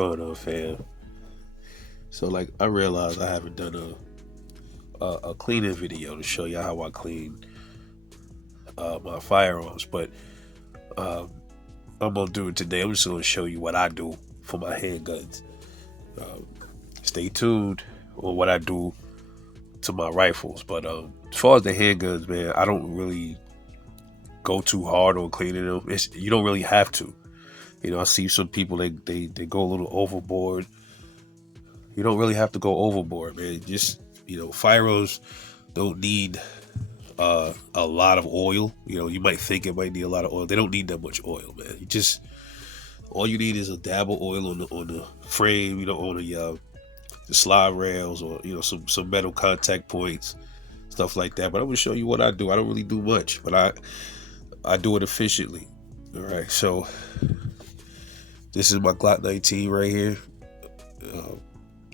going on, fam? So, like, I realized I haven't done a cleaning video to show you how I clean my firearms, but um, I'm gonna do it today. I'm just gonna show you what I do for my handguns. Um, Stay tuned on what I do to my rifles, but as far as the handguns, man, I don't really go too hard on cleaning them. You don't really have to. I see some people they go a little overboard. You don't really have to go overboard, man. Just firearms don't need a lot of oil. You might think it might need a lot of oil. They don't need that much oil, man. All you need is a dab of oil on the frame, on the slide rails, or some metal contact points, stuff like that. But I'm gonna show you what I do. I don't really do much, but I do it efficiently. All right, so this is my Glock 19 right here.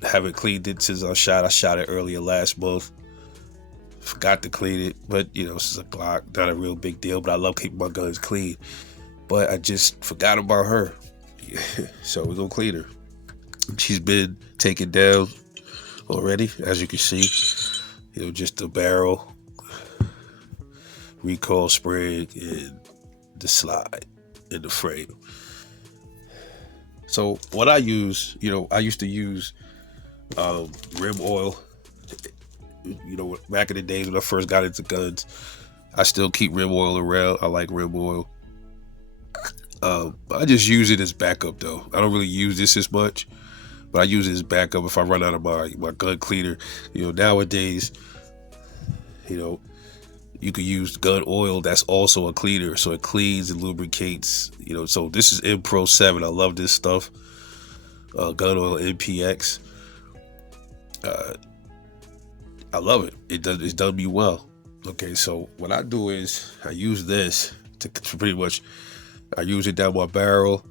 Haven't cleaned it since I shot it earlier last month. Forgot to clean it, but this is a Glock, not a real big deal. But I love keeping my guns clean. But I just forgot about her, so we're gonna clean her. She's been taken down already, as you can see. Just the barrel, recoil spring, and the slide in the frame. So what I use, I used to use rim oil. Back in the days when I first got into guns, I still keep rim oil around. I like rim oil. I just use it as backup though. I don't really use this as much, but I use it as backup if I run out of my gun cleaner. Nowadays, you could use gun oil that's also a cleaner, so it cleans and lubricates. So this is M Pro 7. I love this stuff. Gun oil NPX. I love it. It's done me well. Okay, so what I do is I use this to pretty much. I use it down my barrel.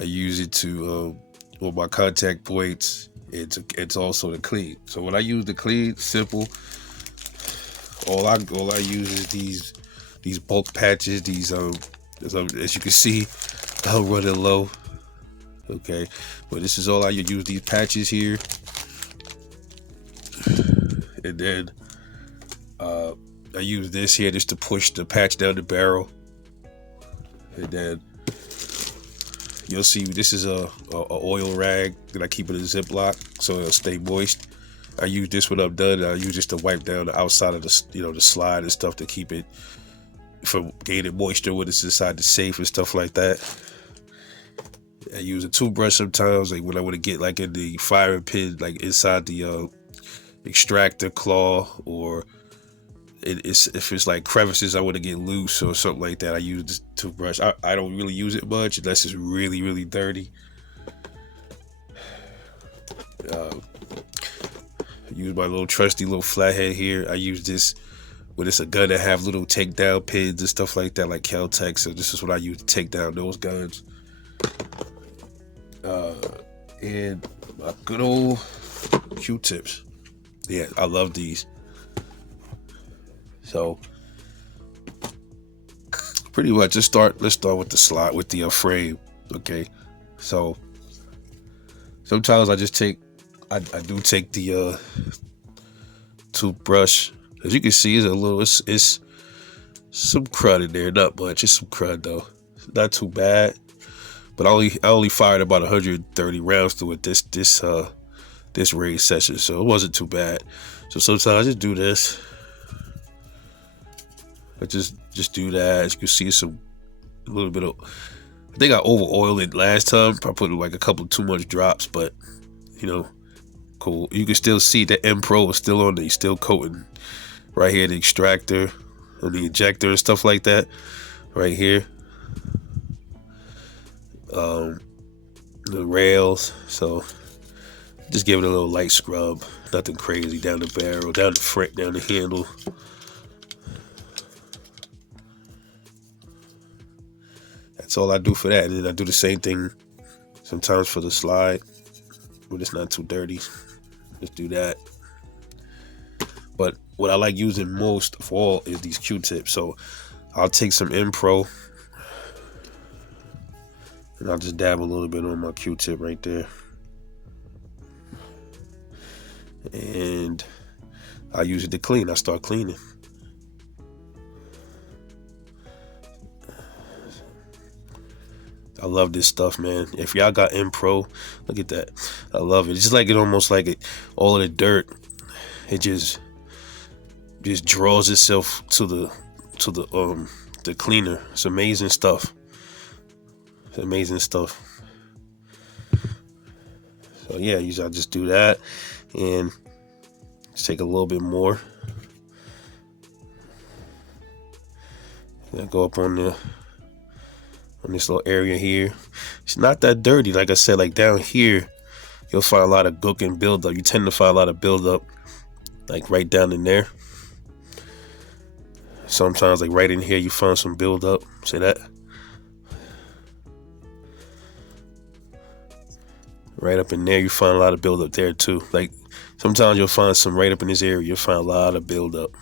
I use it to on my contact points. It's also to clean. So when I use the clean, simple. All I use is these bulk patches. These as you can see, I'm running low. Okay, but this is all I use. These patches here, and then I use this here just to push the patch down the barrel. And then you'll see this is a oil rag that I keep in a Ziploc so it'll stay moist. I use this when I'm done. I use this to wipe down the outside of the slide and stuff to keep it from gaining moisture when it's inside the safe and stuff like that. I use a toothbrush sometimes, like when I want to get like in the firing pin, like inside the extractor claw, or if it's like crevices I want to get loose or something like that. I use this toothbrush. I don't really use it much unless it's really, really dirty. I use my little trusty little flathead here. I use this when it's a gun that have little takedown pins and stuff like that, like Cal-Tech. So this is what I use to take down those guns. And my good old Q-tips. Yeah, I love these. So pretty much let's start with the slide, with the frame. Okay, so sometimes I do take the toothbrush. As you can see, it's some crud in there. Not much, it's some crud though. It's not too bad. But I only fired about 130 rounds through it this raid session, so it wasn't too bad. So sometimes I just do this. I just do that. As you can see, a little bit of. I think I over oiled it last time. I put like a couple too much drops, but cool. You can still see the M Pro is still on there. He's still coating right here, the extractor and the ejector and stuff like that. Right here, the rails. So just give it a little light scrub. Nothing crazy down the barrel, down the front, down the handle. That's all I do for that. And then I do the same thing sometimes for the slide when it's not too dirty. Just do that. But what I like using most of all is these Q-tips. So I'll take some M Pro and I'll just dab a little bit on my Q-tip right there. and I use it to clean. I start cleaning. I love this stuff, man. If y'all got M Pro, look at that. I love it. It's just like it almost like it, all of the dirt, it just draws itself to the cleaner. It's amazing stuff. It's amazing stuff. So yeah, usually I just do that and just take a little bit more. And I go up on this little area here. It's not that dirty. Like I said, like down here, you'll find a lot of gook and buildup. You tend to find a lot of buildup, like right down in there. Sometimes, like right in here, you find some buildup. See that? Right up in there, you find a lot of buildup there too. Like sometimes you'll find some right up in this area. You'll find a lot of buildup.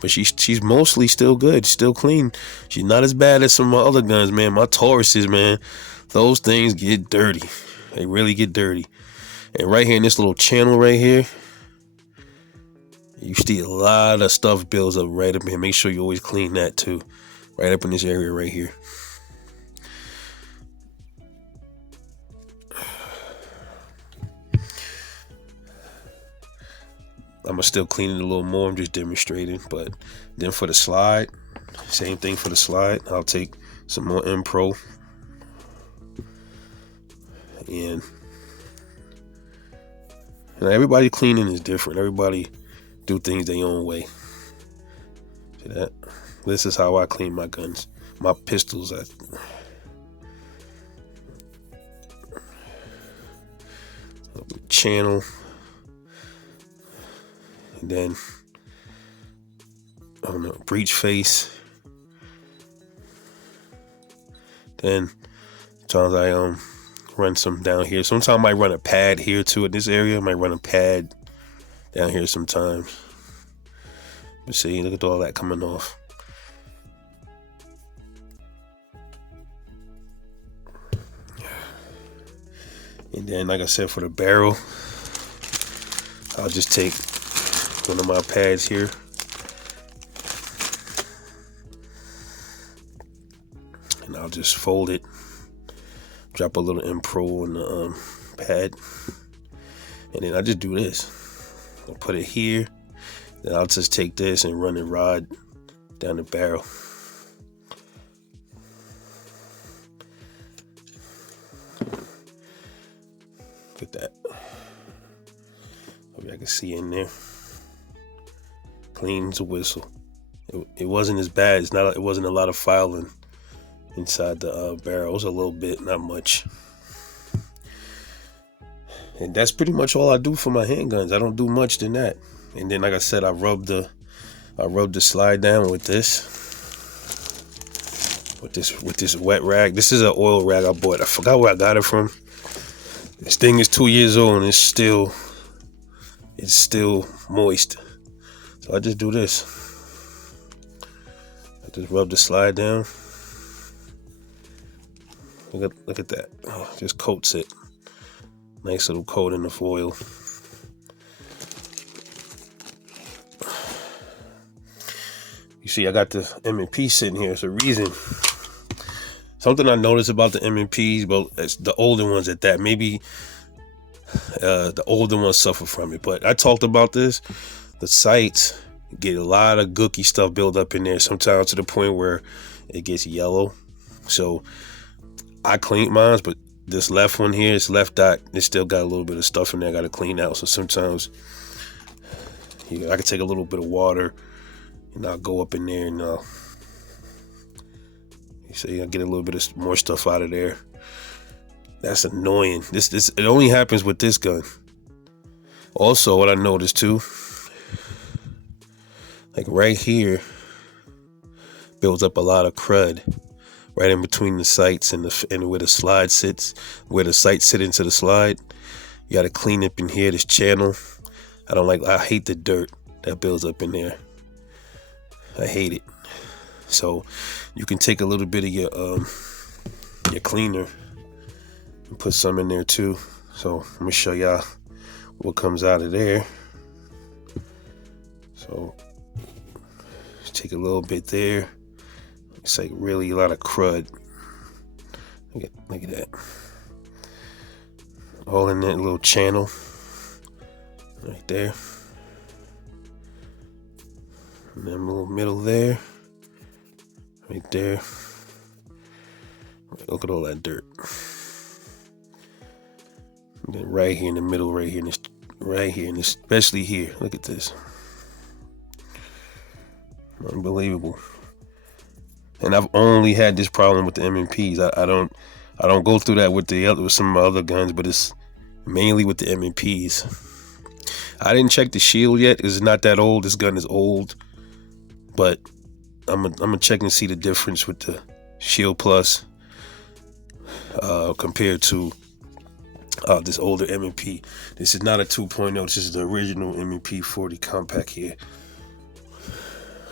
But she's mostly still good, still clean. She's not as bad as some of my other guns, man. My Tauruses, man, those things get dirty. They really get dirty. And right here in this little channel right here, you see a lot of stuff builds up right up here. Make sure you always clean that too. Right up in this area right here. I'm gonna still clean it a little more. I'm just demonstrating. But then for the slide, same thing for the slide. I'll take some more M Pro and everybody cleaning is different. Everybody do things their own way. See that? This is how I clean my guns, my pistols. Channel. And then I don't know, breech face. Then sometimes I run some down here. Sometimes I might run a pad here too in this area. I might run a pad down here sometimes. But see, look at all that coming off. And then, like I said, for the barrel, I'll just take one of my pads here. And I'll just fold it. Drop a little M Pro on the pad. And then I just do this. I'll put it here. Then I'll just take this and run the rod down the barrel. Look at that. Hope y'all can see in there. Clean as a whistle. It wasn't as bad. It wasn't a lot of filing inside the barrel. It was a little bit, not much. And that's pretty much all I do for my handguns. I don't do much than that. And then, like I said, I rub the slide down with this wet rag. This is an oil rag I bought. I forgot where I got it from. This thing is 2 years old and it's still moist. So I just do this. I just rub the slide down. Look at that. Oh, just coats it. Nice little coat in the foil. You see, I got the M&P sitting here. It's a reason. Something I noticed about the M&Ps, but it's the older ones at that. Maybe the older ones suffer from it. But I talked about this. The sights get a lot of gooky stuff built up in there, sometimes to the point where it gets yellow. So I cleaned mine, but this left one here, this left dot, it still got a little bit of stuff in there I got to clean out. So sometimes I can take a little bit of water and I'll go up in there and you see, I get a little bit of more stuff out of there. That's annoying. This it only happens with this gun. Also, what I noticed too, like right here, builds up a lot of crud right in between the sights and where the slide sits, where the sights sit into the slide. You got to clean up in here, this channel. I hate the dirt that builds up in there. I hate it. So you can take a little bit of your cleaner and put some in there too. So let me show y'all what comes out of there. So just take a little bit there. It's like really a lot of crud. Look at that. All in that little channel right there. And then a little middle there. Right there. Look at all that dirt. And then right here in the middle, right here, and especially here. Look at this. Unbelievable. And I've only had this problem with the M&Ps. I don't go through that with some of my other guns, but it's mainly with the M&Ps. I didn't check the shield yet. It's not that old. This gun is old, but I'm gonna check and see the difference with the Shield Plus compared to this older M&P. This is not a 2.0. This is the original M&P 40 compact here.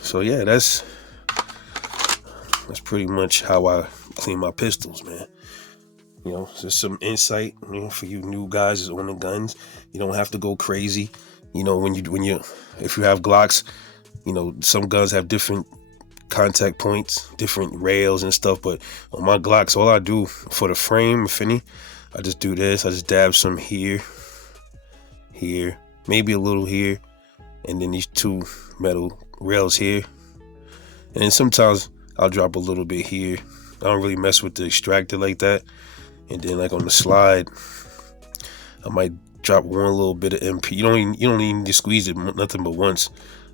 So yeah, that's pretty much how I clean my pistols, man. You know, just some insight, you know, for you new guys is owning guns. You don't have to go crazy. You know, if you have Glocks, you know, some guns have different contact points, different rails and stuff. But on my Glocks, all I do for the frame, if any, I just do this. I just dab some here, maybe a little here, and then these two metal rails here. And then sometimes I'll drop a little bit here. I don't really mess with the extractor like that. And then like on the slide, I might drop one little bit of MP. You don't even need to squeeze it nothing but once.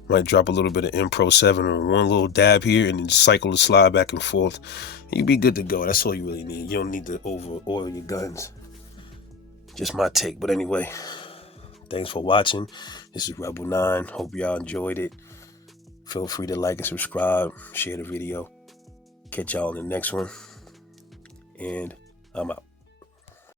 Might drop a little bit of M Pro 7 on one little dab here, and then cycle the slide back and forth. You'd be good to go. That's all you really need. You don't need to over oil your guns. Just my take. But anyway, thanks for watching. This is Rebel 9. Hope y'all enjoyed it. Feel free to like and subscribe. Share the video. Catch y'all in the next one. And I'm out.